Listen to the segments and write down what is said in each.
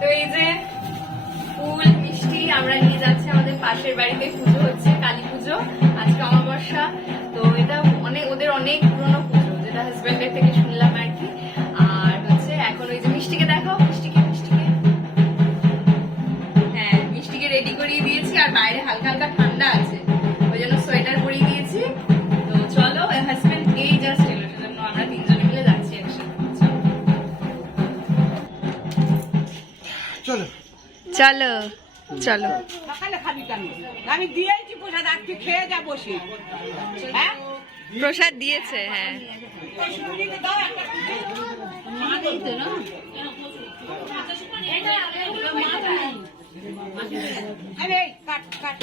তো এই যে ফুল, মিষ্টি আমরা নিয়ে যাচ্ছি আমাদের পাশের বাড়িতে। পুজো হচ্ছে, কালী পুজো, আজকে অমাবস্যা। তো এটা অনেক, ওদের অনেক পুরনো পুজো, যেটা হাজব্যান্ডের থেকে শুনলাম আর কি। আর হচ্ছে এখন ওই যে মিষ্টিকে দেখো, মিষ্টিকে মিষ্টিকে। হ্যাঁ মিষ্টিকে রেডি করিয়ে দিয়েছি, আর বাইরে হালকা হালকা চলো চলো। আমি দিয়েছি প্রসাদ আর তুই খেয়ে যা বসে। হ্যাঁ? প্রসাদ দিয়েছে হ্যাঁ। Cut cut.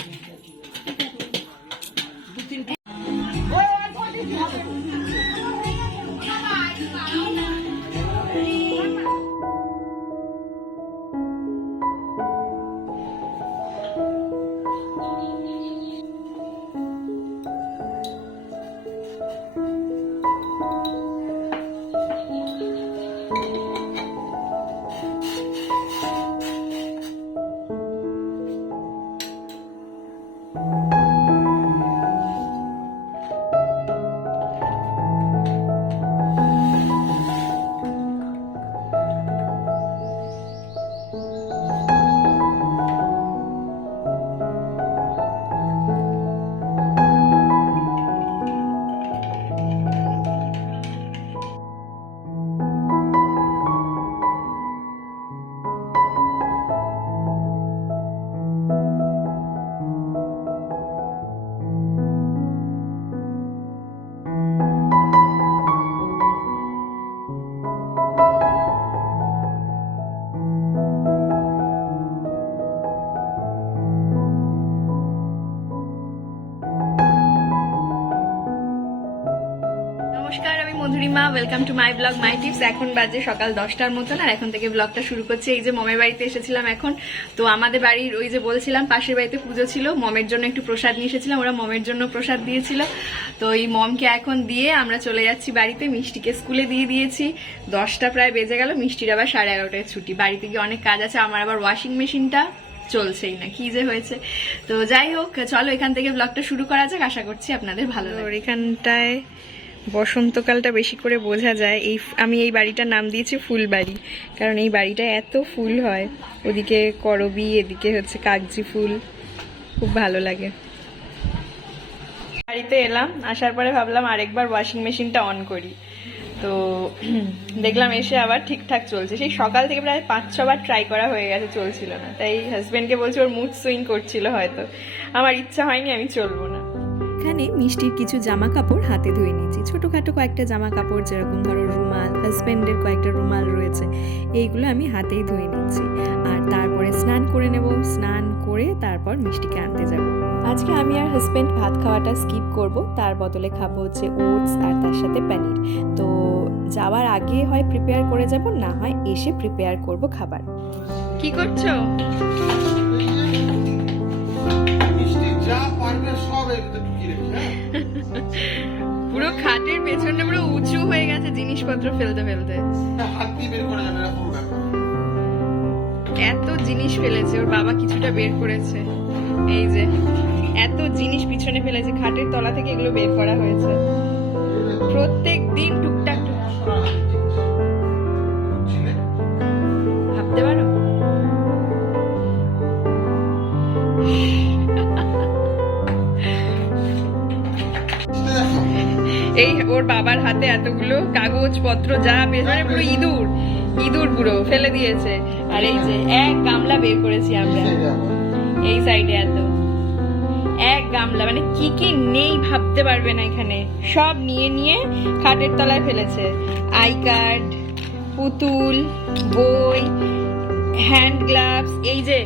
Welcome to my blog my tips এখন বাজে সকাল দশটার মতন আর এখন থেকে ব্লগটা শুরু করছি। এই যে মমের বাড়িতে এসেছিলাম এখন তো আমাদের বাড়ির ওই যে বলছিলাম পাশের বাড়িতে পুজো ছিল মমের জন্য একটু প্রসাদ নিয়ে এসেছিলাম ওরা মমের জন্য প্রসাদ দিয়েছিল। তো এই মমকে এখন দিয়ে আমরা চলে যাচ্ছি বাড়িতে মিষ্টিকে স্কুলে দিয়ে দিয়েছি। দশটা প্রায় বেজে গেল মিষ্টির আবার সাড়ে এগারোটায় ছুটি। বাড়িতে গিয়ে অনেক কাজ আছে আমার আবার ওয়াশিং মেশিনটা চলছেই না কি যে হয়েছে। তো যাই হোক চলো এখান থেকে ব্লগটা শুরু করা যাক আশা করছি আপনাদের ভালো এখানটায় বসন্তকালটা বেশি করে বোঝা যায়। এই আমি এই বাড়িটার নাম দিয়েছি ফুলবাড়ি, কারণ এই বাড়িটায় এত ফুল হয়। ওদিকে করবি, এদিকে হচ্ছে কাগজি ফুল, খুব ভালো লাগে। বাড়িতে এলাম, আসার পরে ভাবলাম আরেকবার ওয়াশিং মেশিনটা অন করি। তো দেখলাম এসে আবার ঠিকঠাক চলছে। সেই সকাল থেকে প্রায় পাঁচ ছবার ট্রাই করা হয়ে গেছে, চলছিল না। তাই হাজব্যান্ডকে বলছি ওর মুড সুইং করছিল হয়তো। আমার ইচ্ছা হয়নি আমি চলবো না। এখানে মিষ্টির কিছু জামা কাপড় হাতে ধুয়ে নিয়েছি। ছোটোখাটো কয়েকটা জামা কাপড় যেরকম ধরো রুমাল হাজব্যান্ডের কয়েকটা রুমাল রয়েছে, এইগুলো আমি হাতেই ধুয়ে নিচ্ছি। আর তারপরে স্নান করে নেব। স্নান করে তারপর মিষ্টিকে আনতে যাব। আজকে আমি আর হাজব্যান্ড ভাত খাওয়াটা স্কিপ করব। তার বদলে খাব হচ্ছে ওটস আর তার সাথে পনির তো যাওয়ার আগে হয় প্রিপেয়ার করে যাব, না হয় এসে প্রিপেয়ার করব খাবার। কি করছ? সব এর ভিতরে ঢুকিয়ে রেখেছি পুরো খাটের পেছনে পুরো উঁচু হয়ে গেছে জিনিসপত্র ফেলতে ফেলতে। হাত দিয়ে বের করা যাবে না পুরো ব্যাপার এত জিনিস ফেলেছে ওর বাবা কিছুটা বের করেছে। এই যে এত জিনিস পিছনে ফেলেছে খাটের তলা থেকে এগুলো বের করা হয়েছে। প্রত্যেক দিন ওর বাবার হাতে এতগুলো কাগজ পত্র যা পেছনে পুরো ইঁদুর ইঁদুর পুরো ফেলে দিয়েছে। আর এই যে এক গামলা বের করেছি আমরা। এই সাইডে এত। এক গামলা মানে কি কি নেই ভাবতে পারবে না এখানে। সব নিয়ে নিয়ে খাটের তলায় ফেলেছে। আই কার্ড পুতুল বই হ্যান্ড গ্লাভস এই যে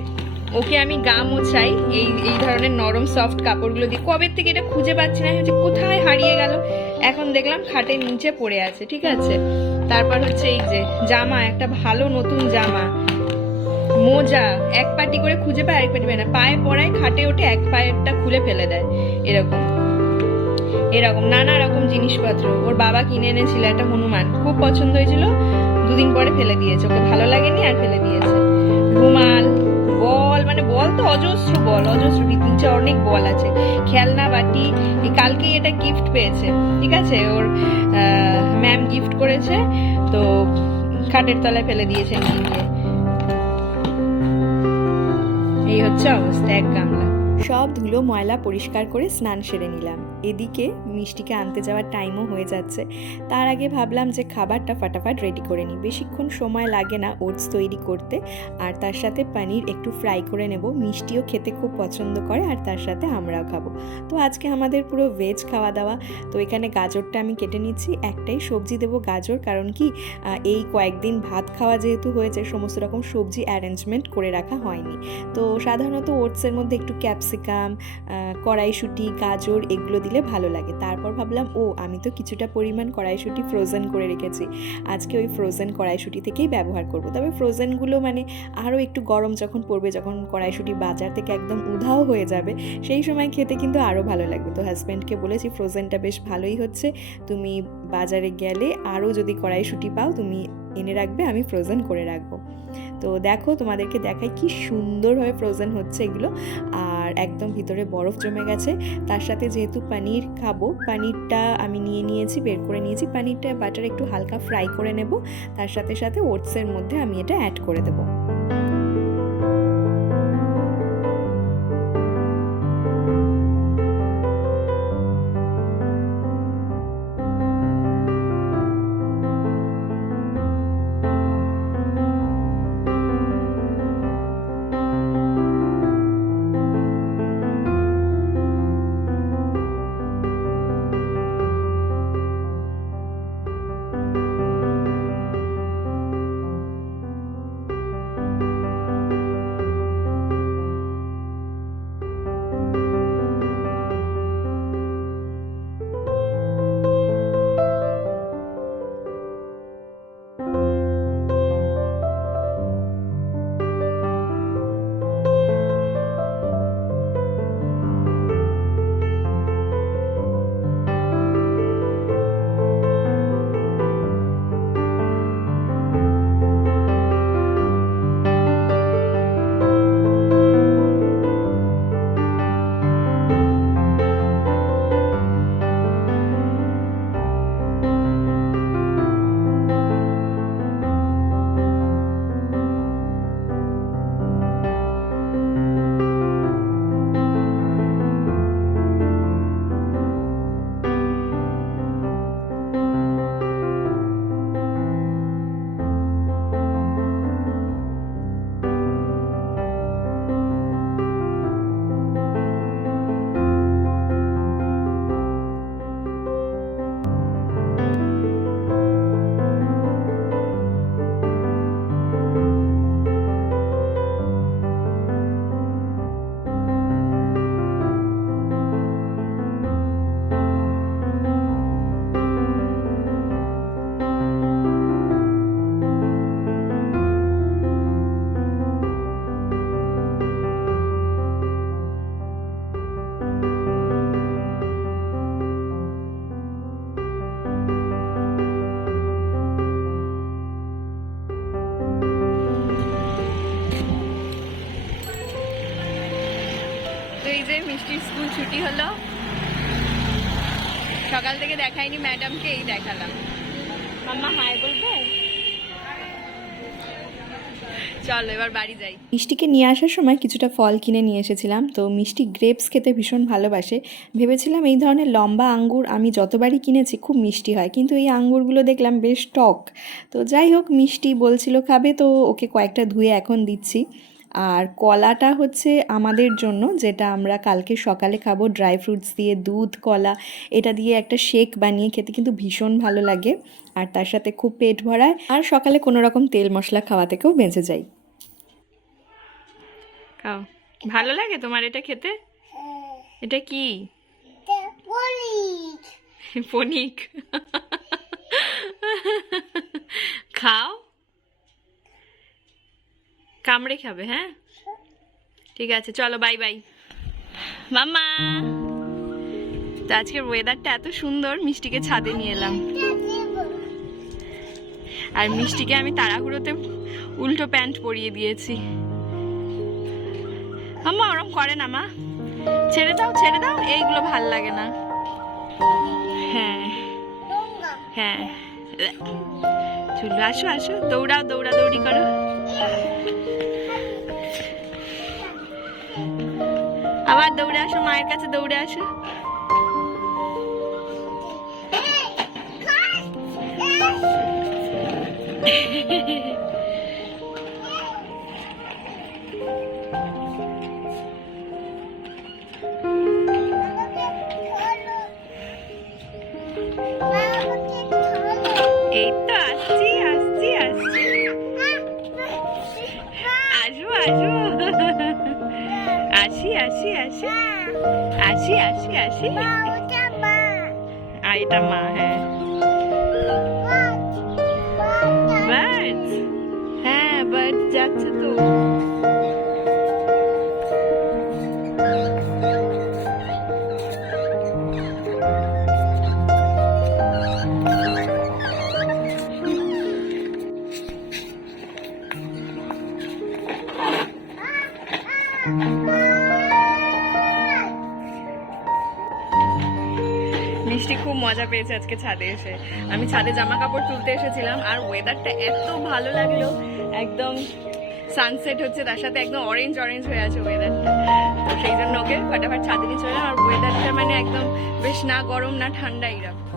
ওকে আমি গা মোছাই এই এই ধরনের নরম সফট কাপড়গুলো দিয়ে। কবে থেকে এটা খুঁজে পাচ্ছি না যে কোথায় হারিয়ে গেল? এখন দেখলাম খাটের নিচে পড়ে আছে, ঠিক আছে? তারপর হচ্ছে এই যে জামা, একটা ভালো নতুন জামা। মোজা, এক পাটি করে খুঁজে পায়, আরেক পাটি পায় না। পায়ে পড়ায় খাটে ওঠে, এক পায়েরটা খুলে ফেলে দেয়। এরকম। এরকম, নানা রকম জিনিসপত্র। ওর বাবা কিনে এনেছিল একটা হনুমান। খুব পছন্দ হয়েছিল। দুদিন পরে ফেলে দিয়েছে। ওকে ভালো লাগেনি আর ফেলে দিয়েছে। রুমাল, বল মানে বল তো অজস্র বল, অজস্র নিচে অনেক বল আছে। খেলনা বাটি কালকেই এটা গিফট পেয়েছে, ঠিক আছে? ওর ম্যাম গিফট করেছে, তো খাটের তলায় ফেলে দিয়েছে নিয়ে এই হচ্ছে অবস্থা, এক গামলা। সব ধুলো ময়লা পরিষ্কার করে স্নান সেরে নিলাম। এদিকে মিষ্টিকে আনতে যাওয়ার টাইমও হয়ে যাচ্ছে। তার আগে ভাবলাম যে খাবারটা ফাটাফাট রেডি করে নিই। বেশিক্ষণ সময় লাগে না ওটস তৈরি করতে। আর তার সাথে পনির একটু ফ্রাই করে নেব। মিষ্টিও খেতে খুব পছন্দ করে আর তার সাথে আমরাও খাব। তো আজকে আমাদের পুরো ভেজ খাওয়া দাওয়া। তো এখানে গাজরটা আমি কেটে নিচ্ছি। একটাই সবজি দেবো গাজর। কারণ কি এই কয়েকদিন ভাত খাওয়া যেহেতু হয়েছে, সমস্ত রকম সবজি অ্যারেঞ্জমেন্ট করে রাখা হয়নি। তো সাধারণত ওটসের মধ্যে একটু ক্যাপসিকাম কড়াইশুঁটি, গাজর এগুলো দিলে ভালো লাগে। তারপর ভাবলাম, ও, আমি তো কিছুটা পরিমাণ কড়াইশুঁটি ফ্রোজেন করে রেখেছি। আজকে ওই ফ্রোজেন কড়াইশুঁটি থেকেই ব্যবহার করব। তবে ফ্রোজেনগুলো মানে আরও একটু গরম যখন পড়বে, যখন কড়াইশুঁটি বাজার থেকে একদম উধাও হয়ে যাবে, সেই সময় খেতে কিন্তু আরও ভালো লাগবে। তো হাজব্যান্ডকে বলেছি ফ্রোজেনটা বেশ ভালোই হচ্ছে। তুমি বাজারে গেলে আরও যদি কড়াইশুঁটি পাও, তুমি এনে রাখবে, আমি ফ্রোজেন করে রাখব। তো দেখো, তোমাদেরকে দেখাই কি সুন্দরভাবে ফ্রোজেন হচ্ছে এগুলো। আর একদম ভিতরে বরফ জমে গেছে। তার সাথে যেহেতু পানির খাব, পানিরটা আমি নিয়ে নিয়েছি, বের করে নিয়েছি। পানিরটা বাটার একটু হালকা ফ্রাই করে নেব। তার সাথে সাথে ওটসের মধ্যে আমি এটা অ্যাড করে দেবো। এই মিষ্টির স্কুল ছুটি হলো। সকাল থেকে দেখাইনি ম্যাডামকে, এই দেখালাম। মাম্মা হাই বলবে? চলো, এবার বাড়ি যাই। মিষ্টিকে নিয়ে আসার সময় কিছুটা ফল কিনে নিয়ে এসেছিলাম, তো মিষ্টি গ্রেপস খেতে ভীষণ ভালোবাসে। ভেবেছিলাম এই ধরনের লম্বা আঙ্গুর আমি যতবারই কিনেছি খুব মিষ্টি হয়, কিন্তু এই আঙ্গুরগুলো দেখলাম বেশ টক। তো যাই হোক, মিষ্টি বলছিল, খাবে তো, ওকে কয়েকটা ধুয়ে এখন দিচ্ছি। আর কলাটা হচ্ছে আমাদের জন্য যেটা আমরা কালকে সকালে খাব ড্রাই ফ্রুটস দিয়ে দুধ কলা এটা দিয়ে একটা শেক বানিয়ে খেতে কিন্তু ভীষণ ভালো লাগে। আর তার সাথে খুব পেট ভরায়। আর সকালে কোনো রকম তেল মশলা খাওয়া থেকেও বেঁচে যাই খাও। ভালো লাগে তোমার এটা খেতে? এটা কি? ফনিক খাও। কামড়ে খাবে হ্যাঁ? ঠিক আছে, চলো বাই বাই মাম্মা! তো আজকের ওয়েদারটা এত সুন্দর, মিষ্টিকে ছাদে নিয়ে এলাম। আর মিষ্টিকে আমি তাড়াহুড়োতে উল্টো প্যান্ট পরিয়ে দিয়েছি। আম্মা ওরম করে না, মা। ছেড়ে দাও ছেড়ে দাও, এইগুলো ভালো লাগে না। হ্যাঁ। হ্যাঁ। চলো, আসো আসো, দৌড়াও দৌড়া দৌড়ি করো। আবার দৌড়ে আসো মায়ের কাছে দৌড়ে আসো। এই তো আসছি আসছি আসছি। আসব আসব। আসি আসি আসি আসি আসি আসি আ, এটা মা হ্যাঁ বার্ডস হ্যাঁ বার্ড যাচ্ছে তো পেয়েছে আজকে ছাদে এসে। আমি ছাদে জামা কাপড় তুলতে এসেছিলাম, আর ওয়েদারটা এত ভালো লাগল। একদম সানসেট হচ্ছে, তার সাথে একদম অরেঞ্জ অরেঞ্জ হয়ে আছে ওয়েদারটা সেই জন্য ওকে ফাটাফাট ছাদে নিয়ে চলে আর ওয়েদারটা মানে একদম বেশ না গরম না ঠান্ডা এরকম